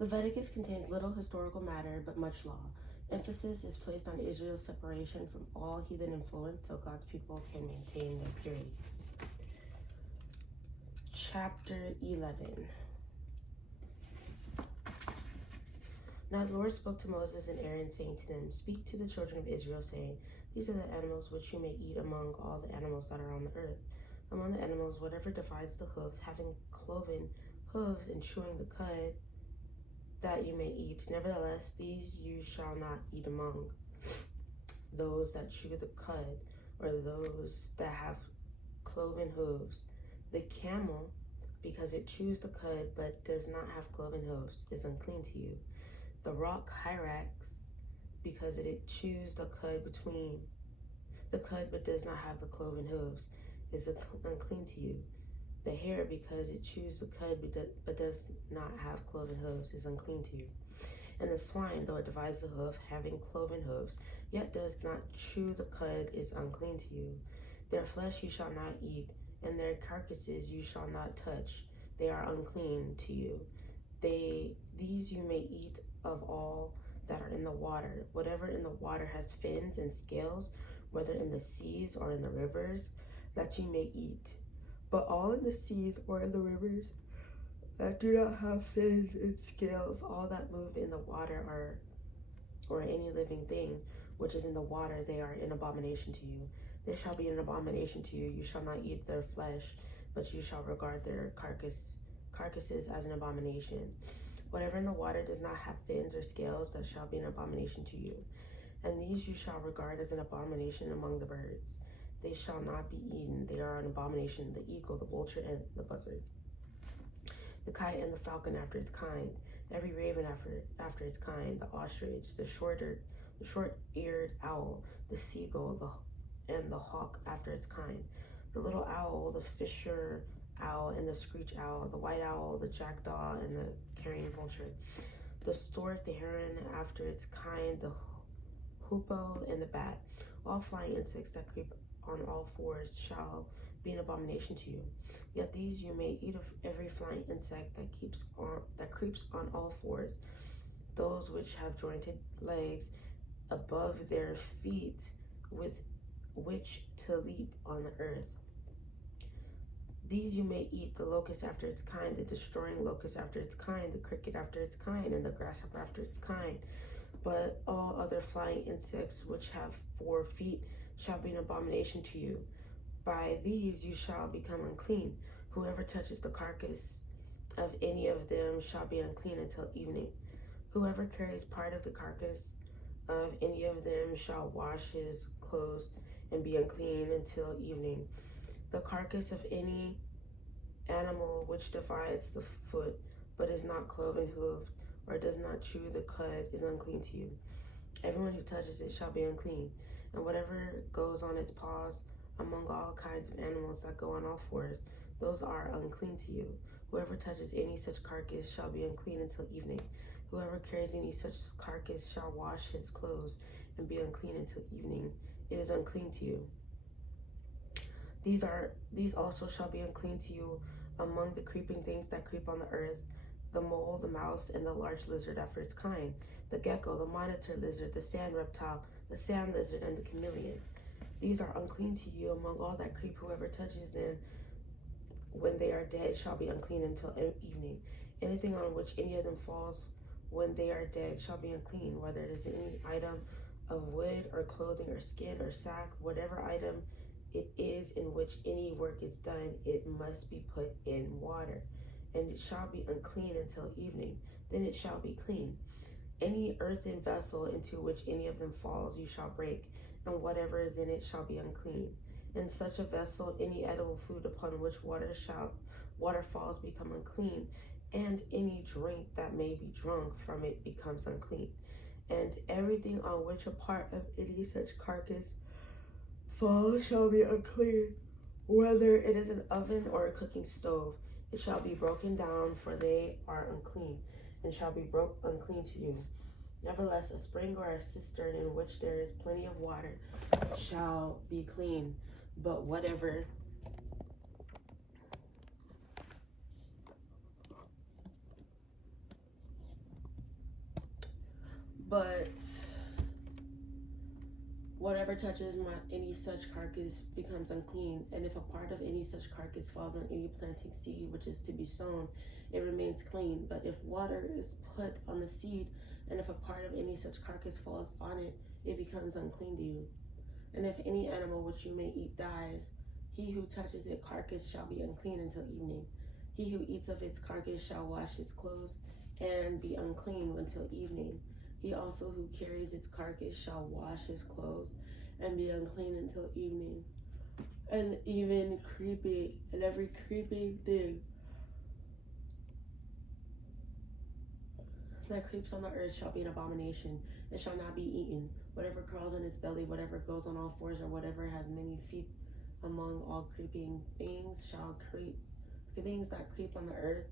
Leviticus contains little historical matter but much law. Emphasis is placed on Israel's separation from all heathen influence so God's people can maintain their purity. Chapter 11. Now the Lord spoke to Moses and Aaron, saying to them, Speak to the children of Israel, saying, These are the animals which you may eat among all the animals that are on the earth. Among the animals, whatever divides the hoof, having cloven hooves and chewing the cud, that you may eat. Nevertheless, these you shall not eat among those that chew the cud, or those that have cloven hooves. The camel, because it chews the cud but does not have cloven hooves, is unclean to you. The rock hyrax, because it chews the cud but does not have the cloven hooves, is unclean to you. The hare, because it chews the cud but does not have cloven hooves, is unclean to you. And the swine, though it divides the hoof, having cloven hooves, yet does not chew the cud, is unclean to you. Their flesh you shall not eat, and their carcasses you shall not touch. They are unclean to you. These you may eat of all that are in the water. Whatever in the water has fins and scales, whether in the seas or in the rivers, that you may eat. But all in the seas or in the rivers that do not have fins and scales, all that move in the water or any living thing which is in the water, they are an abomination to you. They shall be an abomination to you. You shall not eat their flesh, but you shall regard their carcasses as an abomination. Whatever in the water does not have fins or scales, that shall be an abomination to you. And these you shall regard as an abomination among the birds. They shall not be eaten. They are an abomination: the eagle, the vulture, and the buzzard, the kite and the falcon after its kind, every raven after its kind, the ostrich, the short-eared owl, the seagull, and the hawk after its kind, the little owl, the fisher owl, and the screech owl, the white owl, the jackdaw, and the carrion vulture, the stork, the heron after its kind, the hoopoe, and the bat. All flying insects that creep on all fours shall be an abomination to you. Yet these you may eat of every flying insect that creeps on all fours, those which have jointed legs above their feet, with which to leap on the earth. These you may eat: the locust after its kind, the destroying locust after its kind, the cricket after its kind, and the grasshopper after its kind. But all other flying insects which have 4 feet shall be an abomination to you. By these you shall become unclean. Whoever touches the carcass of any of them shall be unclean until evening. Whoever carries part of the carcass of any of them shall wash his clothes and be unclean until evening. The carcass of any animal which divides the foot, but is not cloven hooved, or does not chew the cud, is unclean to you. Everyone who touches it shall be unclean. And whatever goes on its paws among all kinds of animals that go on all fours, those are unclean to you. Whoever touches any such carcass shall be unclean until evening. Whoever carries any such carcass shall wash his clothes and be unclean until evening. It is unclean to you. These also shall be unclean to you among the creeping things that creep on the earth: the mole, the mouse, and the large lizard after its kind, the gecko, the monitor lizard, the sand reptile, the sand lizard, and the chameleon. These are unclean to you among all that creep. Whoever touches them when they are dead shall be unclean until evening. Anything on which any of them falls when they are dead shall be unclean, whether it is any item of wood or clothing or skin or sack, whatever item it is in which any work is done, it must be put in water, and it shall be unclean until evening. Then it shall be clean. Any earthen vessel into which any of them falls you shall break, and whatever is in it shall be unclean. In such a vessel, any edible food upon which water falls become unclean, and any drink that may be drunk from it becomes unclean. And everything on which a part of any such carcass falls shall be unclean, whether it is an oven or a cooking stove. It shall be broken down, for they are unclean, and shall be unclean to you. Nevertheless, a spring or a cistern in which there is plenty of water shall be clean, but whatever But whatever touches any such carcass becomes unclean, and if a part of any such carcass falls on any planting seed which is to be sown, it remains clean. But if water is put on the seed, and if a part of any such carcass falls on it, it becomes unclean to you. And if any animal which you may eat dies, he who touches its carcass shall be unclean until evening. He who eats of its carcass shall wash his clothes and be unclean until evening. He also who carries its carcass shall wash his clothes and be unclean until evening. And even creeping and every creeping thing that creeps on the earth shall be an abomination. It shall not be eaten. Whatever crawls on its belly, whatever goes on all fours, or whatever has many feet among all creeping things shall creep. The things that creep on the earth,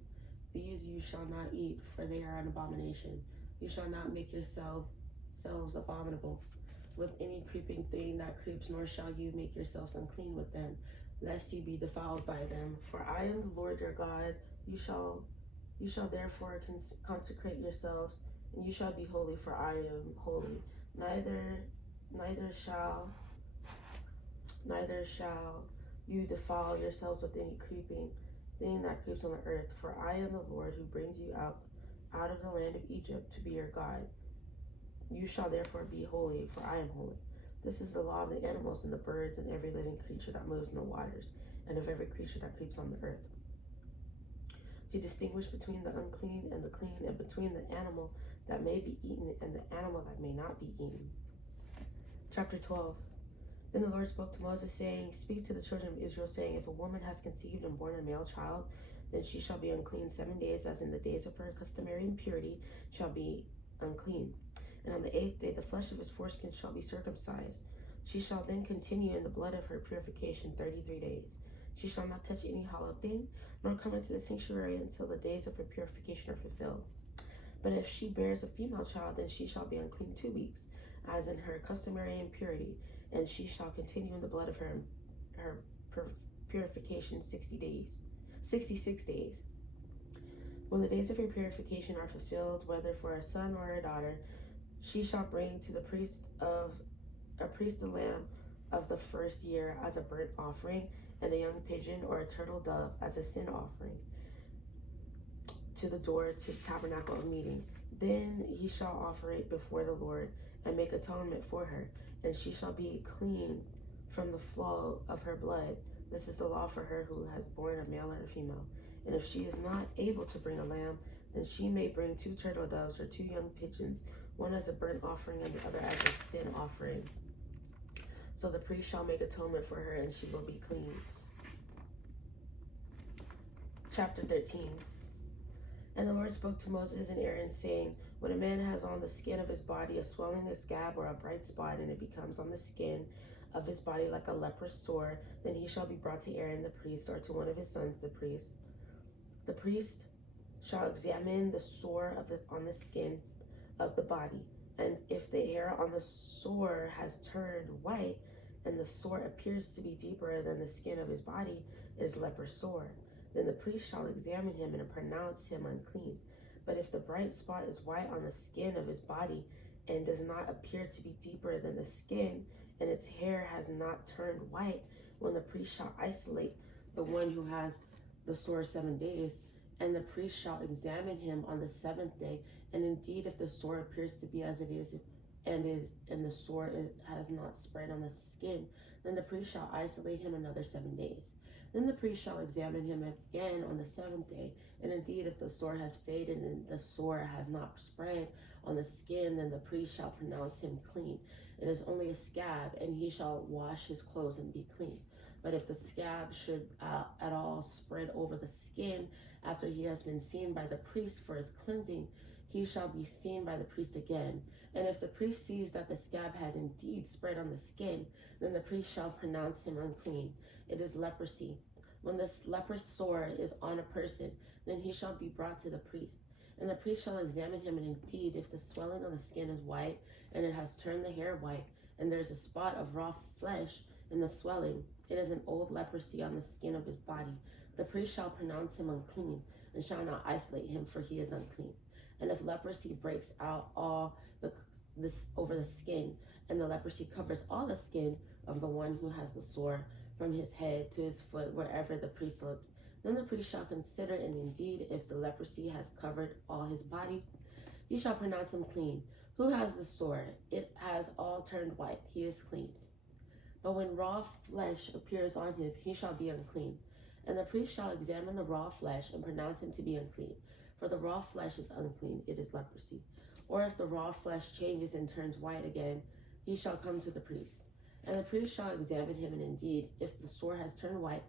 these you shall not eat, for they are an abomination. You shall not make yourselves abominable with any creeping thing that creeps, nor shall you make yourselves unclean with them, lest you be defiled by them. For I am the Lord your God. You shall therefore consecrate yourselves, and you shall be holy, for I am holy. Neither shall you defile yourselves with any creeping thing that creeps on the earth. For I am the Lord who brings you out of the land of Egypt to be your God. You shall therefore be holy, for I am holy. This is the law of the animals and the birds and every living creature that moves in the waters, and of every creature that creeps on the earth, to distinguish between the unclean and the clean, and between the animal that may be eaten and the animal that may not be eaten. Chapter 12. Then the Lord spoke to Moses, saying, Speak to the children of Israel, saying, If a woman has conceived and born a male child, then she shall be unclean 7 days, as in the days of her customary impurity shall be unclean. And on the 8th day the flesh of his foreskin shall be circumcised. She shall then continue in the blood of her purification 33 days. She shall not touch any hollow thing, nor come into the sanctuary until the days of her purification are fulfilled. But if she bears a female child, then she shall be unclean 2 weeks, as in her customary impurity, and she shall continue in the blood of her purification 66 days. When the days of her purification are fulfilled, whether for a son or a daughter, she shall bring to the priest the lamb of the first year as a burnt offering, and a young pigeon or a turtle dove as a sin offering to the door to the tabernacle of meeting. Then he shall offer it before the Lord and make atonement for her, and she shall be clean from the flow of her blood. This is the law for her who has borne a male or a female. And if she is not able to bring a lamb, then she may bring 2 turtle doves or 2 young pigeons, one as a burnt offering and the other as a sin offering. So the priest shall make atonement for her, and she will be clean. Chapter 13. And the Lord spoke to Moses and Aaron, saying, When a man has on the skin of his body a swelling, a scab, or a bright spot, and it becomes on the skin of his body like a leprous sore, then he shall be brought to Aaron the priest, or to one of his sons the priest. The priest shall examine the sore on the skin of the body, and if the hair on the sore has turned white, and the sore appears to be deeper than the skin of his body, it is leprous sore. Then the priest shall examine him and pronounce him unclean. But if the bright spot is white on the skin of his body, and does not appear to be deeper than the skin, and its hair has not turned white, when the priest shall isolate the one who has the sore 7 days, and the priest shall examine him on the 7th day, and indeed if the sore appears to be as it is, and the sore has not spread on the skin, then the priest shall isolate him another 7 days. Then the priest shall examine him again on the 7th day, and indeed if the sore has faded and the sore has not spread on the skin, then the priest shall pronounce him clean. It is only a scab, and he shall wash his clothes and be clean. But if the scab should at all spread over the skin after he has been seen by the priest for his cleansing, he shall be seen by the priest again. And if the priest sees that the scab has indeed spread on the skin, then the priest shall pronounce him unclean. It is leprosy. When this leprous sore is on a person, then he shall be brought to the priest. And the priest shall examine him, and indeed, if the swelling on the skin is white, and it has turned the hair white, and there is a spot of raw flesh in the swelling, it is an old leprosy on the skin of his body. The priest shall pronounce him unclean, and shall not isolate him, for he is unclean. And if leprosy breaks out all the this over the skin, and the leprosy covers all the skin of the one who has the sore, from his head to his foot, wherever the priest looks. Then the priest shall consider, and indeed, if the leprosy has covered all his body, he shall pronounce him clean. Who has the sore? It has all turned white. He is clean. But when raw flesh appears on him, he shall be unclean. And the priest shall examine the raw flesh and pronounce him to be unclean. For the raw flesh is unclean, it is leprosy. Or if the raw flesh changes and turns white again, he shall come to the priest. And the priest shall examine him, and indeed, if the sore has turned white,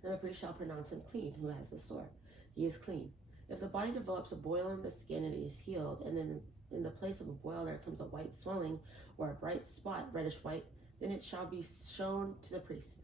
then the priest shall pronounce him clean, who has the sore. He is clean. If the body develops a boil in the skin, and it is healed, and then in the place of a boil there comes a white swelling, or a bright spot, reddish white, then it shall be shown to the priest.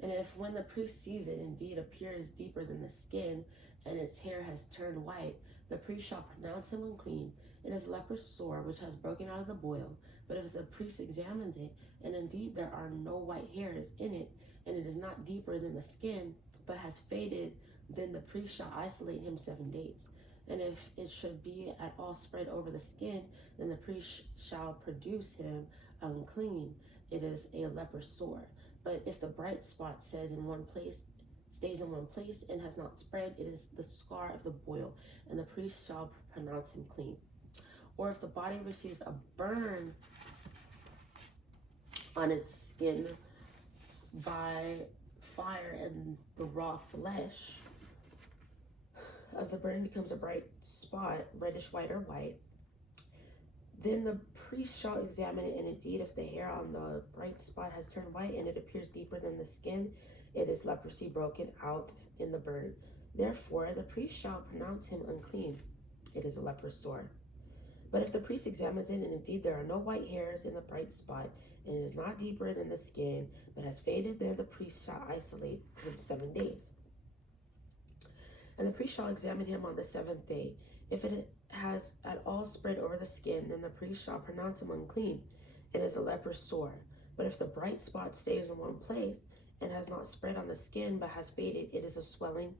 And if when the priest sees it indeed appears deeper than the skin, and its hair has turned white, the priest shall pronounce him unclean. It is leprous sore which has broken out of the boil. But if the priest examines it, and indeed there are no white hairs in it, and it is not deeper than the skin, but has faded, then the priest shall isolate him 7 days. And if it should be at all spread over the skin, then the priest shall produce him unclean. It is a leprous sore. But if the bright spot stays in one place, and has not spread, it is the scar of the boil, and the priest shall pronounce him clean. Or if the body receives a burn on its skin by fire, and the raw flesh of the burn becomes a bright spot, reddish white or white, then the priest shall examine it, and indeed if the hair on the bright spot has turned white, and it appears deeper than the skin, it is leprosy broken out in the burn. Therefore the priest shall pronounce him unclean. It is a leprous sore. But if the priest examines it, and indeed there are no white hairs in the bright spot, and it is not deeper than the skin, but has faded, then the priest shall isolate him 7 days. And the priest shall examine him on the 7th day. If it has at all spread over the skin, then the priest shall pronounce him unclean. It is a leprous sore. But if the bright spot stays in one place, and has not spread on the skin, but has faded, it is a swelling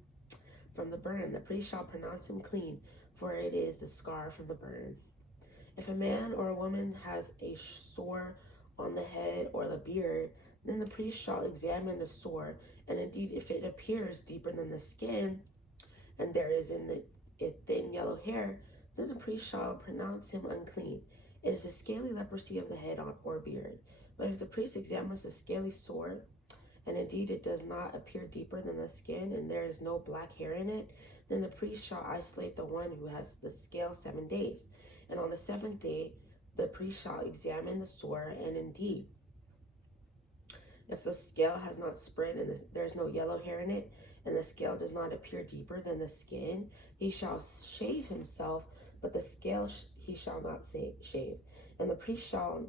from the burn. The priest shall pronounce him clean, for it is the scar from the burn. If a man or a woman has a sore on the head or the beard, then the priest shall examine the sore, and indeed if it appears deeper than the skin, and there is in it thin yellow hair, then the priest shall pronounce him unclean. It is a scaly leprosy of the head or beard. But if the priest examines the scaly sore, and indeed it does not appear deeper than the skin, and there is no black hair in it, then the priest shall isolate the one who has the scale 7 days. And on the 7th day, the priest shall examine the sore, and indeed, if the scale has not spread, and there is no yellow hair in it, and the scale does not appear deeper than the skin, he shall shave himself, but the scale he shall not shave. And the priest shall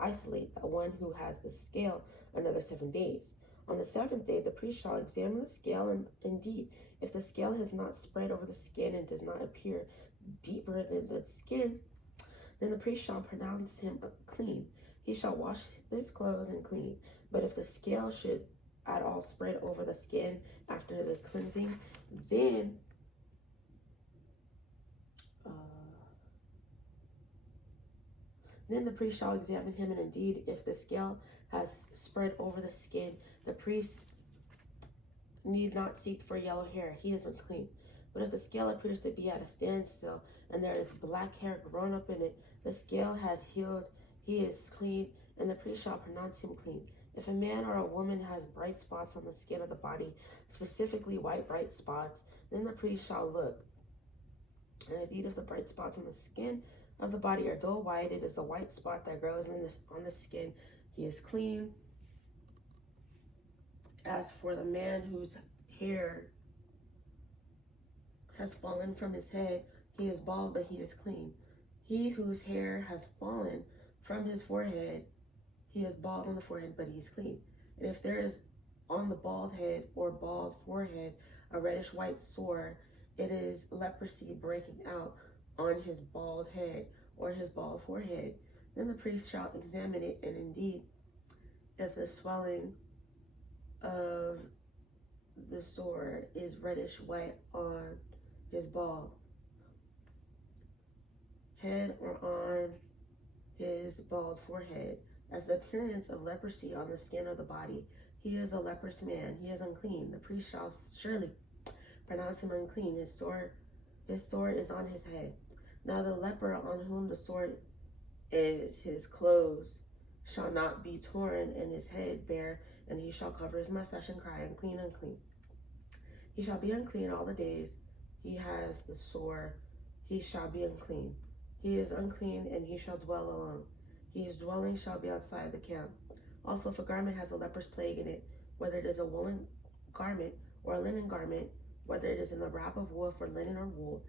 isolate the one who has the scale another 7 days. On the 7th day, the priest shall examine the scale, and indeed, if the scale has not spread over the skin and does not appear deeper than the skin, then the priest shall pronounce him clean. He shall wash his clothes and clean. But if the scale should at all spread over the skin after the cleansing, then the priest shall examine him, and indeed, if the scale has spread over the skin, the priest need not seek for yellow hair. He is unclean. But if the scale appears to be at a standstill, and there is black hair grown up in it, the scale has healed, he is clean, and the priest shall pronounce him clean. If a man or a woman has bright spots on the skin of the body, specifically white bright spots, then the priest shall look. And indeed, if the bright spots on the skin of the body are dull white, it is a white spot that grows on the skin. He is clean. As for the man whose hair has fallen from his head, he is bald, but he is clean. He whose hair has fallen from his forehead, he is bald on the forehead, but he is clean. And if there is on the bald head or bald forehead a reddish white sore, it is leprosy breaking out on his bald head or his bald forehead. Then the priest shall examine it, and indeed, if the swelling of the sore is reddish white on his bald head or on his bald forehead, as the appearance of leprosy on the skin of the body. He is a leprous man. He is unclean. The priest shall surely pronounce him unclean. His sore is on his head. Now the leper on whom the sore is, his clothes shall not be torn, and his head bare, and he shall cover his mustache and cry, unclean, unclean. He shall be unclean all the days he has the sore. He shall be unclean. He is unclean, and he shall dwell alone. His dwelling shall be outside the camp. Also, if a garment has a leper's plague in it, whether it is a woolen garment or a linen garment, whether it is in the wrap of wolf or linen or wool,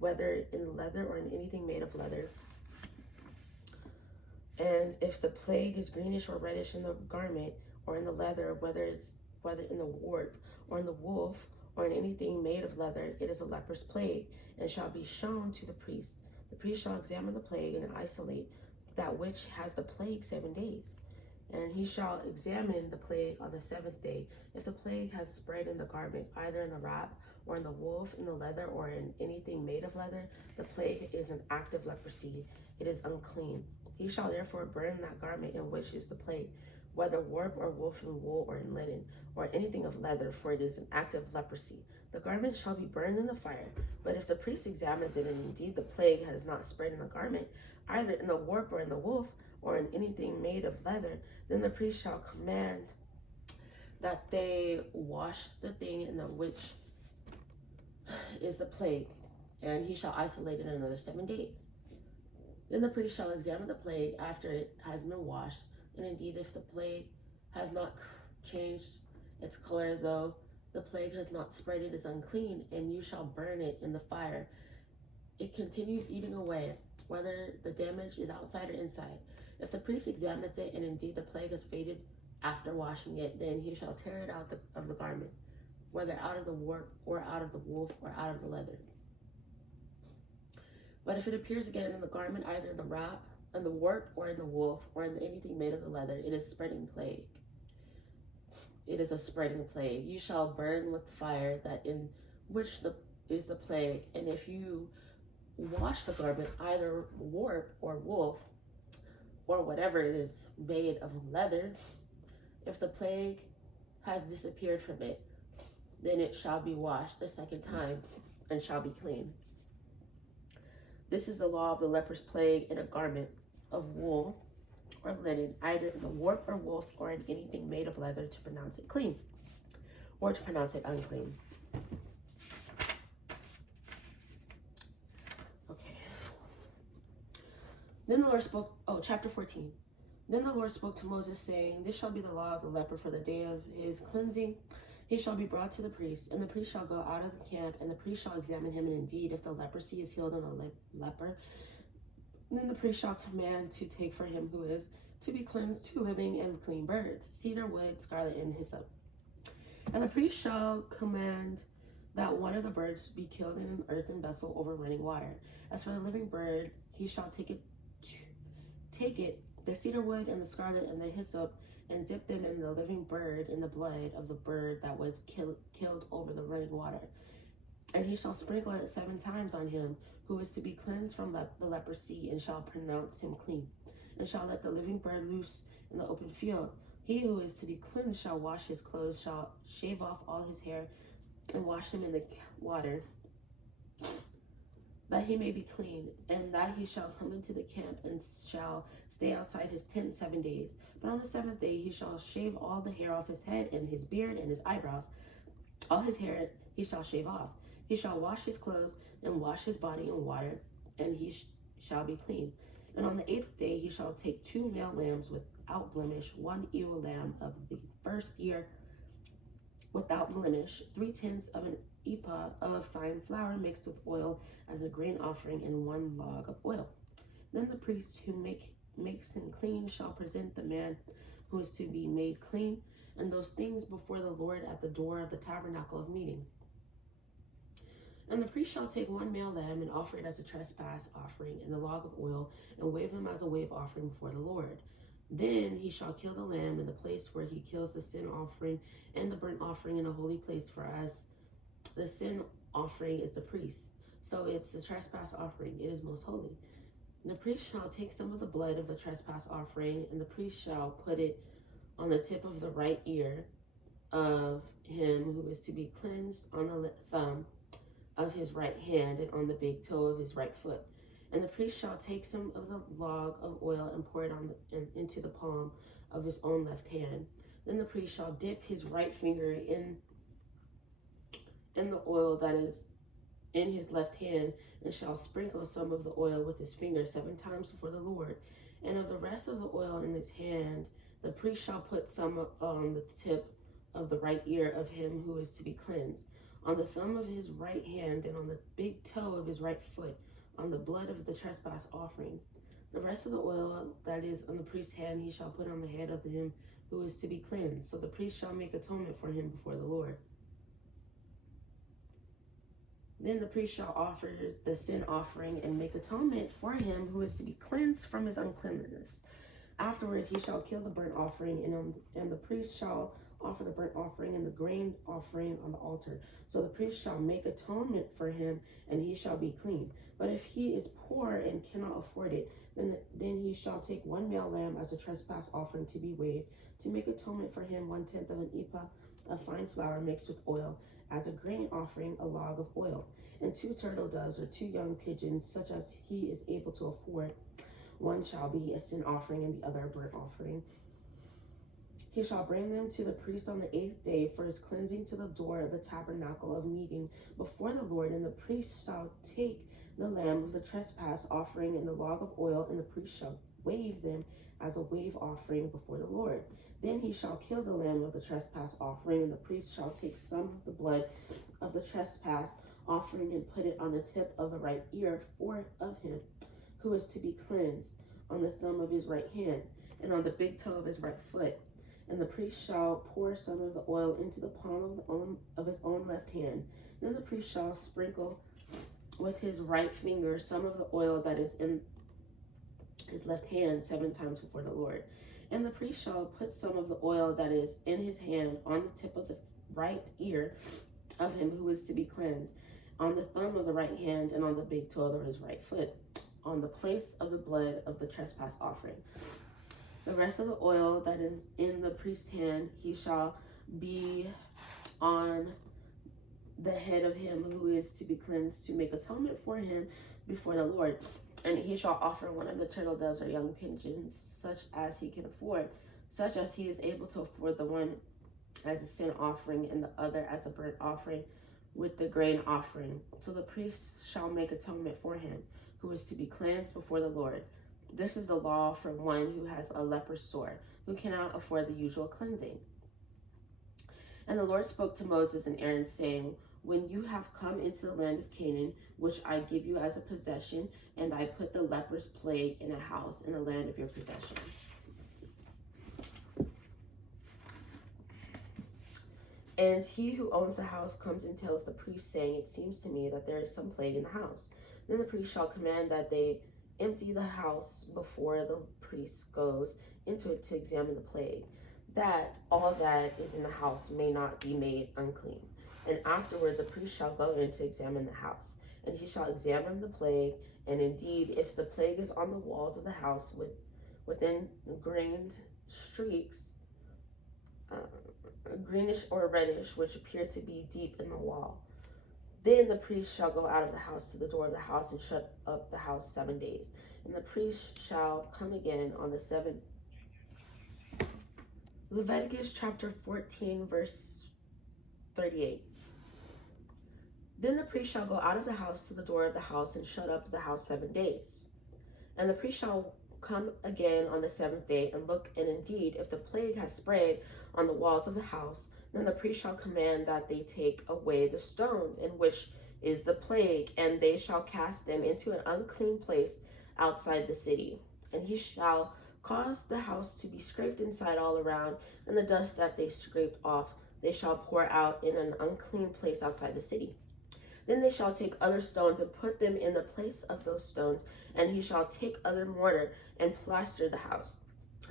whether in leather or in anything made of leather, and if the plague is greenish or reddish in the garment or in the leather, whether in the warp or in the wolf or in anything made of leather, it is a leper's plague, and shall be shown to the priest. The priest shall examine the plague and isolate that which has the plague 7 days. And he shall examine the plague on the 7th day. If the plague has spread in the garment, either in the wrap or in the wolf, in the leather or in anything made of leather, the plague is an active leprosy. It is unclean. He shall therefore burn that garment in which is the plague, whether warp or wolf in wool or in linen, or anything of leather, for it is an active leprosy. The garment shall be burned in the fire. But if the priest examines it, and indeed the plague has not spread in the garment, either in the warp or in the wolf, or in anything made of leather, then the priest shall command that they wash the thing in the which is the plague, and he shall isolate it another 7 days. Then the priest shall examine the plague after it has been washed, and indeed if the plague has not changed its color, though the plague has not spread, it is unclean, and you shall burn it in the fire. It continues eating away, whether the damage is outside or inside. If the priest examines it, and indeed the plague has faded after washing it, then he shall tear it out of the garment, whether out of the warp or out of the wolf or out of the leather. But if it appears again in the garment, either in the wrap, in the warp, or in the wolf, or in anything made of the leather, it is spreading plague. It is a spreading plague. You shall burn with fire that in which is the plague. And if you wash the garment, either warp or wolf, or whatever it is made of leather, if the plague has disappeared from it, then it shall be washed the second time and shall be clean. This is the law of the leper's plague in a garment of wool or linen, either in the warp or wolf or in anything made of leather, to pronounce it clean or to pronounce it unclean. Okay. Then the Lord spoke, chapter 14. Then the Lord spoke to Moses, saying, This shall be the law of the leper for the day of his cleansing. He shall be brought to the priest, and the priest shall go out of the camp, and the priest shall examine him, and indeed, if the leprosy is healed in a leper, then the priest shall command to take for him who is to be cleansed 2 living and clean birds, cedar wood, scarlet, and hyssop. And the priest shall command that one of the birds be killed in an earthen vessel over running water. As for the living bird, he shall take it, the cedar wood and the scarlet and the hyssop, and dip them in the living bird in the blood of the bird that was killed over the running water. And he shall sprinkle it 7 times on him who is to be cleansed from the leprosy, and shall pronounce him clean, and shall let the living bird loose in the open field. He who is to be cleansed shall wash his clothes, shall shave off all his hair, and wash him in the water, that he may be clean, and that he shall come into the camp, and shall stay outside his tent 7 days. But on the 7th day he shall shave all the hair off his head, and his beard, and his eyebrows. All his hair he shall shave off. He shall wash his clothes, and wash his body in water, and he shall be clean. And on the 8th day he shall take 2 male lambs without blemish, 1 ewe lamb of the first year without blemish, 3/10 of an ephah of fine flour mixed with oil as a grain offering, and 1 log of oil. Then the priest who makes him clean shall present the man who is to be made clean, and those things before the Lord at the door of the tabernacle of meeting. And the priest shall take 1 male lamb and offer it as a trespass offering, and the log of oil, and wave them as a wave offering before the Lord. Then he shall kill the lamb in the place where he kills the sin offering and the burnt offering in a holy place, for as the sin offering is the priest, so it's the trespass offering, it is most holy. The priest shall take some of the blood of the trespass offering, and the priest shall put it on the tip of the right ear of him who is to be cleansed, on the thumb of his right hand, and on the big toe of his right foot. And the priest shall take some of the log of oil and pour it into the palm of his own left hand. Then the priest shall dip his right finger in the oil that is in his left hand, and shall sprinkle some of the oil with his finger 7 times before the Lord. And of the rest of the oil in his hand, the priest shall put some on the tip of the right ear of him who is to be cleansed, on the thumb of his right hand, and on the big toe of his right foot, on the blood of the trespass offering. The rest of the oil that is on the priest's hand he shall put on the head of him who is to be cleansed. So the priest shall make atonement for him before the Lord. Then the priest shall offer the sin offering and make atonement for him who is to be cleansed from his uncleanness. Afterward he shall kill the burnt offering, and the priest shall offer the burnt offering and the grain offering on the altar. So the priest shall make atonement for him, and he shall be clean. But if he is poor and cannot afford it, then he shall take 1 male lamb as a trespass offering to be waved, to make atonement for him 1/10 of an ephah of fine flour mixed with oil, as a grain offering, a log of oil, and 2 turtle doves or 2 young pigeons, such as he is able to afford. One shall be a sin offering and the other a burnt offering. He shall bring them to the priest on the 8th day for his cleansing to the door of the tabernacle of meeting before the Lord. And the priest shall take the lamb of the trespass offering and the log of oil, and the priest shall wave them as a wave offering before the Lord. Then he shall kill the lamb of the trespass offering, and the priest shall take some of the blood of the trespass offering and put it on the tip of the right ear of him who is to be cleansed, on the thumb of his right hand, and on the big toe of his right foot. And the priest shall pour some of the oil into the palm of his own left hand. Then the priest shall sprinkle with his right finger some of the oil that is in his left hand 7 times before the Lord. And the priest shall put some of the oil that is in his hand on the tip of the right ear of him who is to be cleansed, on the thumb of the right hand, and on the big toe of his right foot, on the place of the blood of the trespass offering. The rest of the oil that is in the priest's hand he shall be on the head of him who is to be cleansed, to make atonement for him before the Lord. And he shall offer one of the turtle doves or young pigeons, such as he can afford, such as he is able to afford, the one as a sin offering and the other as a burnt offering with the grain offering. So the priest shall make atonement for him who is to be cleansed before the Lord. This is the law for one who has a leprous sore, who cannot afford the usual cleansing. And the Lord spoke to Moses and Aaron, saying, when you have come into the land of Canaan, which I give you as a possession, and I put the leprous plague in a house in the land of your possession. And he who owns the house comes and tells the priest, saying, it seems to me that there is some plague in the house. Then the priest shall command that they empty the house before the priest goes into it to examine the plague, that all that is in the house may not be made unclean. And afterward the priest shall go in to examine the house, and he shall examine the plague, and indeed if the plague is on the walls of the house within grained streaks, greenish or reddish, which appear to be deep in the wall, then the priest shall go out of the house to the door of the house and shut up the house 7 days. And the priest shall come again on the 7th. Leviticus chapter 14, verse 38. Then the priest shall go out of the house to the door of the house and shut up the house 7 days. And the priest shall come again on the 7th day and look, and indeed, if the plague has spread on the walls of the house, then the priest shall command that they take away the stones in which is the plague, and they shall cast them into an unclean place outside the city. And he shall cause the house to be scraped inside all around, and the dust that they scraped off they shall pour out in an unclean place outside the city. Then they shall take other stones and put them in the place of those stones, and he shall take other mortar and plaster the house.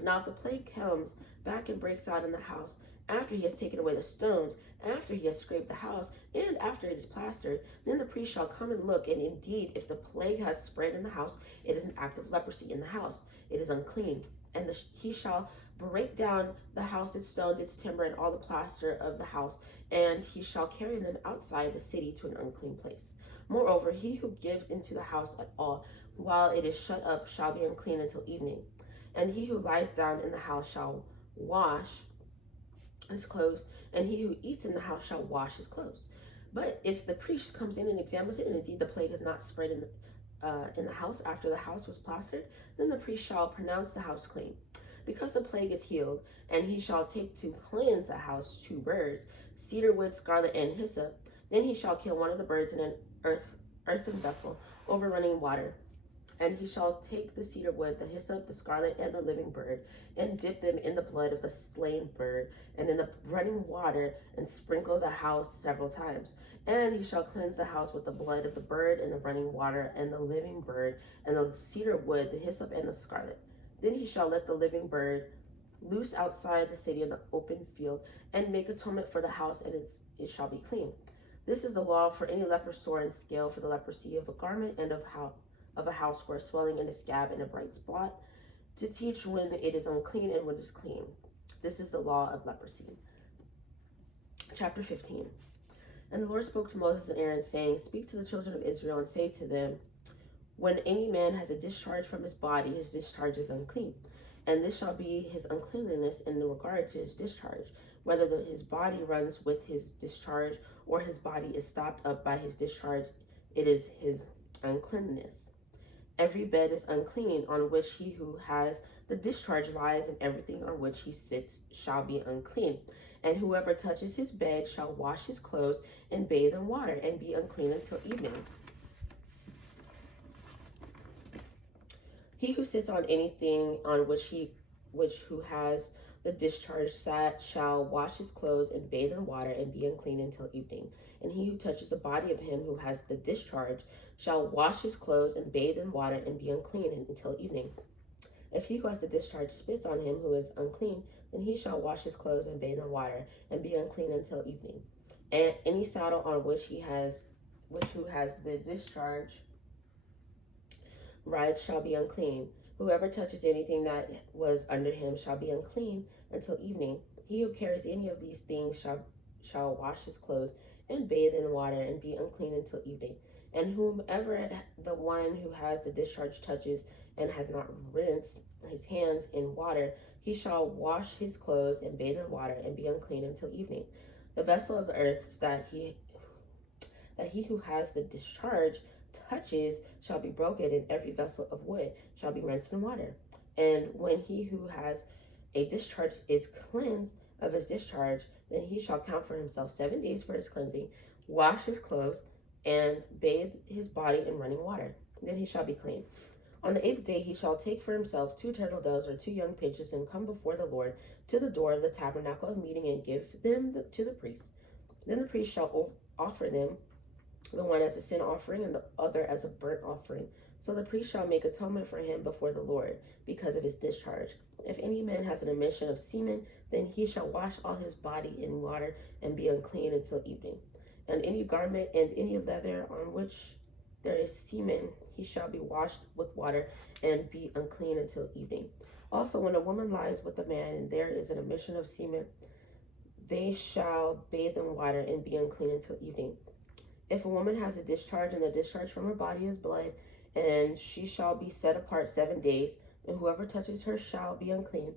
Now if the plague comes back and breaks out in the house, After he has taken away the stones, after he has scraped the house, and after it is plastered, then the priest shall come and look, and indeed, if the plague has spread in the house, it is an act of leprosy in the house. It is unclean. And he shall break down the house, its stones, its timber, and all the plaster of the house, and he shall carry them outside the city to an unclean place. Moreover, he who gives into the house at all, while it is shut up, shall be unclean until evening. And he who lies down in the house shall wash his clothes, and he who eats in the house shall wash his clothes. But if the priest comes in and examines it, and indeed the plague has not spread in the house after the house was plastered, then the priest shall pronounce the house clean, because the plague is healed. And he shall take to cleanse the house 2 birds, cedar wood, scarlet, and hyssop. Then he shall kill one of the birds in an earthen vessel over running water. And he shall take the cedar wood, the hyssop, the scarlet, and the living bird, and dip them in the blood of the slain bird, and in the running water, and sprinkle the house several times. And he shall cleanse the house with the blood of the bird, and the running water, and the living bird, and the cedar wood, the hyssop, and the scarlet. Then he shall let the living bird loose outside the city in the open field, and make atonement for the house, and it shall be clean. This is the law for any leper sore and scale, for the leprosy of a garment, and of a house, for a swelling and a scab and a bright spot, to teach when it is unclean and when it is clean. This is the law of leprosy. Chapter 15. And the Lord spoke to Moses and Aaron, saying, Speak to the children of Israel, and say to them, When any man has a discharge from his body, his discharge is unclean. And this shall be his uncleanness in regard to his discharge, whether his body runs with his discharge, or his body is stopped up by his discharge, it is his uncleanness. Every bed is unclean on which he who has the discharge lies, and everything on which he sits shall be unclean. And whoever touches his bed shall wash his clothes and bathe in water, and be unclean until evening. He who sits on anything on which who has the discharge shall wash his clothes and bathe in water, and be unclean until evening. And he who touches the body of him who has the discharge shall wash his clothes and bathe in water, and be unclean until evening. If he who has the discharge spits on him who is unclean, then he shall wash his clothes and bathe in water, and be unclean until evening. And any saddle on which who has the discharge rides shall be unclean. Whoever touches anything that was under him shall be unclean until evening. He who carries any of these things shall wash his clothes and bathe in water, and be unclean until evening. And whomever the one who has the discharge touches and has not rinsed his hands in water, he shall wash his clothes and bathe in water, and be unclean until evening. The vessel of the earth that he who has the discharge touches shall be broken, and every vessel of wood shall be rinsed in water. And when he who has a discharge is cleansed of his discharge, then he shall count for himself 7 days for his cleansing, wash his clothes, and bathe his body in running water. Then he shall be clean. On the 8th day he shall take for himself 2 turtle doves or 2 young pigeons, and come before the Lord to the door of the tabernacle of meeting, and give them to the priest. Then the priest shall offer them, the one as a sin offering and the other as a burnt offering. So the priest shall make atonement for him before the Lord because of his discharge. If any man has an emission of semen, then he shall wash all his body in water, and be unclean until evening. And any garment and any leather on which there is semen, he shall be washed with water, and be unclean until evening. Also, when a woman lies with a man, and there is an emission of semen, they shall bathe in water, and be unclean until evening. If a woman has a discharge, and the discharge from her body is blood, and she shall be set apart 7 days, and whoever touches her shall be unclean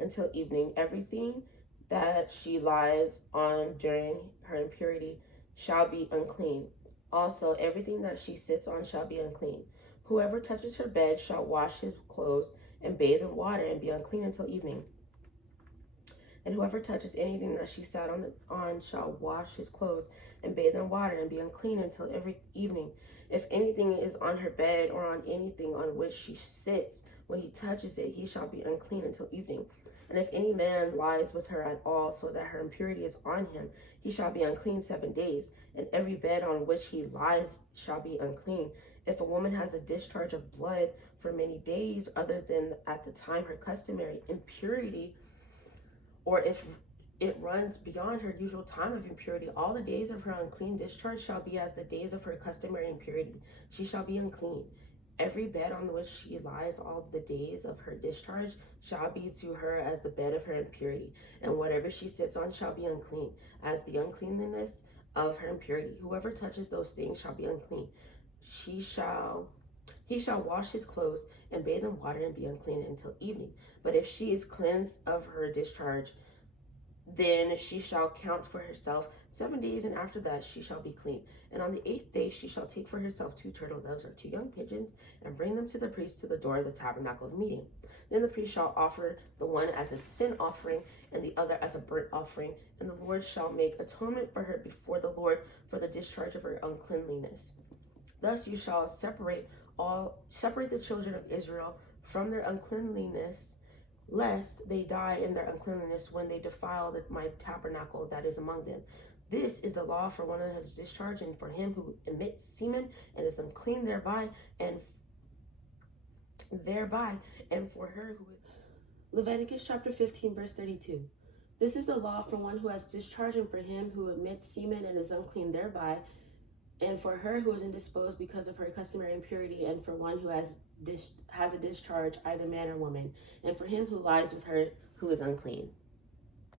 until evening. Everything that she lies on during her impurity shall be unclean. Also, everything that she sits on shall be unclean. Whoever touches her bed shall wash his clothes and bathe in water, and be unclean until evening. And whoever touches anything that she sat on shall wash his clothes and bathe in water, and be unclean until every evening. If anything is on her bed or on anything on which she sits, when he touches it, he shall be unclean until evening. And if any man lies with her at all, so that her impurity is on him, he shall be unclean 7 days. And every bed on which he lies shall be unclean. If a woman has a discharge of blood for many days, other than at the time her customary impurity, or if it runs beyond her usual time of impurity, all the days of her unclean discharge shall be as the days of her customary impurity. She shall be unclean. Every bed on which she lies all the days of her discharge shall be to her as the bed of her impurity, and whatever she sits on shall be unclean, as the uncleanness of her impurity. Whoever touches those things shall be unclean. He shall wash his clothes and bathe in water and be unclean until evening. But if she is cleansed of her discharge, then she shall count for herself 7 days, and after that she shall be clean. And on the 8th day she shall take for herself 2 turtle doves or 2 young pigeons, and bring them to the priest to the door of the tabernacle of meeting. Then the priest shall offer the one as a sin offering, and the other as a burnt offering, and the Lord shall make atonement for her before the Lord for the discharge of her uncleanliness. Thus you shall separate the children of Israel from their uncleanliness, lest they die in their uncleanliness when they defile my tabernacle that is among them. This is the law for one who has discharge, and for him who emits semen and is unclean thereby, and for her who is. Leviticus chapter 15, verse 32. This is the law for one who has discharge, and for him who emits semen and is unclean thereby, and for her who is indisposed because of her customary impurity, and for one who has a discharge, either man or woman, and for him who lies with her who is unclean.